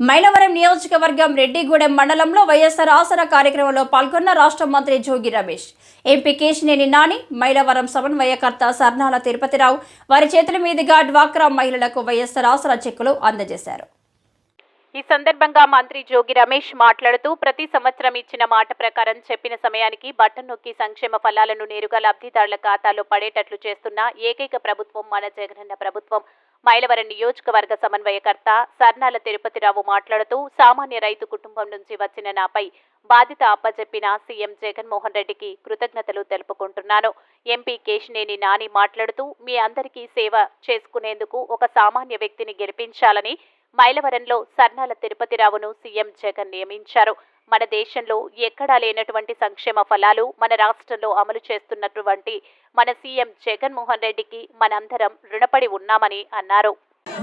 మైలవరం నియోజకవర్గం రెడ్డిగూడెం మండలంలో వైఎస్ఆర్ ఆసరా కార్యక్రమంలో పాల్గొన్న రాష్ట్ర మంత్రి జోగి రమేష్, ఎంపీ కేశినేని నాని, మైలవరం సమన్వయకర్త సర్నాల తిరుపతిరావు వారి చేతుల మీదుగా డ్వాక్రా మహిళలకు వైఎస్ఆర్ ఆసరా చెక్కులు అందజేశారు. ఈ సందర్భంగా మంత్రి జోగి రమేష్ మాట్లాడుతూ ప్రతి సంవత్సరం ఇచ్చిన మాట ప్రకారం చెప్పిన సమయానికి బటన్ నొక్కి సంక్షేమ ఫలాలను నేరుగా లబ్ధిదారుల ఖాతాలో పడేటట్లు చేస్తున్న ఏకైక ప్రభుత్వం మన జగనన్న ప్రభుత్వం. మైలవరం నియోజకవర్గ సమన్వయకర్త సర్నాల తిరుపతిరావు మాట్లాడుతూ సామాన్య రైతు కుటుంబం నుంచి వచ్చిన నాపై బాధ్యత అప్పచెప్పిన సీఎం జగన్మోహన్ రెడ్డికి కృతజ్ఞతలు తెలుపుకుంటున్నాను. ఎంపీ కేశినేని నాని మాట్లాడుతూ మీ అందరికీ సేవ చేసుకునేందుకు ఒక సామాన్య వ్యక్తిని గెలిపించాలని మైలవరంలో సర్నాల తిరుపతిరావును సీఎం జగన్ నియమించారు. మన దేశంలో ఎక్కడా లేనటువంటి సంక్షేమ ఫలాలు మన రాష్ట్రంలో అమలు చేస్తున్నటువంటి మన సీఎం జగన్మోహన్ రెడ్డికి మనందరం రుణపడి ఉన్నామని అన్నారు.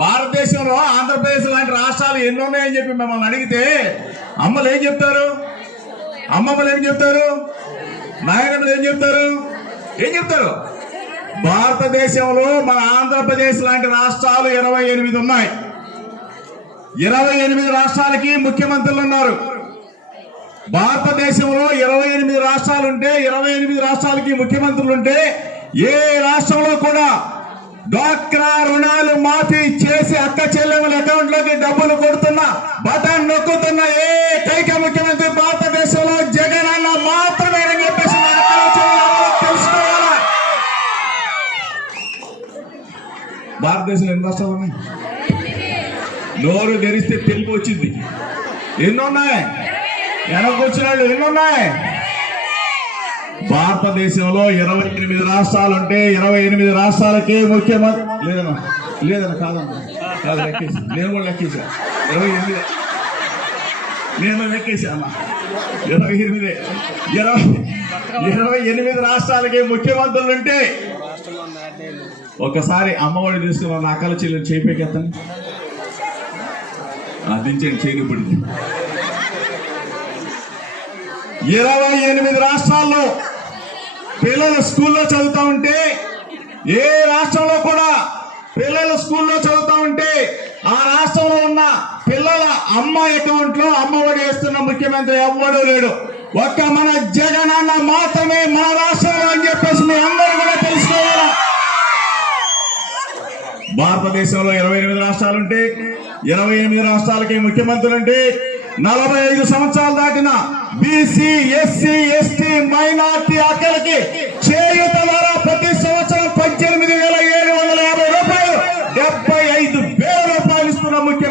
భారతదేశంలో ఆంధ్రప్రదేశ్ లాంటి రాష్ట్రాలు ఎన్నో ఉన్నాయని చెప్పి మిమ్మల్ని అడిగితే అమ్మలు ఏం చెప్తారు, అమ్మమ్మలు ఏం చెప్తారు, నాయనమ్మలు ఏం చెప్తారు? భారతదేశంలో మన ఆంధ్రప్రదేశ్ లాంటి రాష్ట్రాలు 28 ఉన్నాయి. 28 రాష్ట్రాలకి ముఖ్యమంత్రులు ఉన్నారు. భారతదేశంలో 28 రాష్ట్రాలుంటే 28 రాష్ట్రాలకి ముఖ్యమంత్రులు ఉంటే ఏ రాష్ట్రంలో కూడా డ్వాక్రా రుణాలు మాఫీ చేసి అక్క చెల్లెమ్మల అకౌంట్ లోకి డబ్బులు కొడుతున్నా బటన్ నొక్కుతున్న ఏకైక ముఖ్యమంత్రి భారతదేశంలో జగన్ అన్న మాత్రమే అని చెప్పేసి తెలుసుకోవాలా. భారతదేశంలో ఎన్ని రాష్ట్రాలు ఉన్నాయి? నోరు తెరిస్తే తెలుగు వచ్చింది. ఎన్నున్నాయి? వెనకొచ్చిన వాళ్ళు ఎన్నున్నాయి? భారతదేశంలో 28 రాష్ట్రాలుంటే 28 రాష్ట్రాలకే ముఖ్యమంత్రి లేదన్నా కాదు లెక్కేసి నేను కూడా లెక్కేసా 28 నేను లెక్కేసా అమ్మా 28 రాష్ట్రాలకే ముఖ్యమంత్రులు ఉంటే ఒకసారి అమ్మఒడి తీసుకున్న నా అక్కల చెల్లెలు చేయిపోకెత్తాను దించండి చేయబడింది. 28 రాష్ట్రాల్లో పిల్లలు స్కూల్లో చదువుతా ఉంటే ఏ రాష్ట్రంలో కూడా పిల్లలు స్కూల్లో చదువుతా ఉంటే ఆ రాష్ట్రంలో ఉన్న పిల్లల అమ్మ అకౌంట్ లో అమ్మఒడి వేస్తున్న ముఖ్యమంత్రి ఎవ్వడూ లేడు. ఒక్క మన జగన్ అన్న మాత్రమే మన రాష్ట్రంలో అని చెప్పేసి మీ అందరూ కూడా తెలుసుకోవాలా. భారతదేశంలో 28 రాష్ట్రాలుంటే 28 రాష్ట్రాలకి ముఖ్యమంత్రులు అంటే 45 సంవత్సరాలు దాటిన బీసీ, ఎస్సీ, ఎస్టీ, మైనార్టీ అక్కలకి చేయూత ద్వారా ప్రతి సంవత్సరం 18,750 రూపాయలు 75,000 రూపాయలు ఇస్తున్న ముఖ్యమంత్రి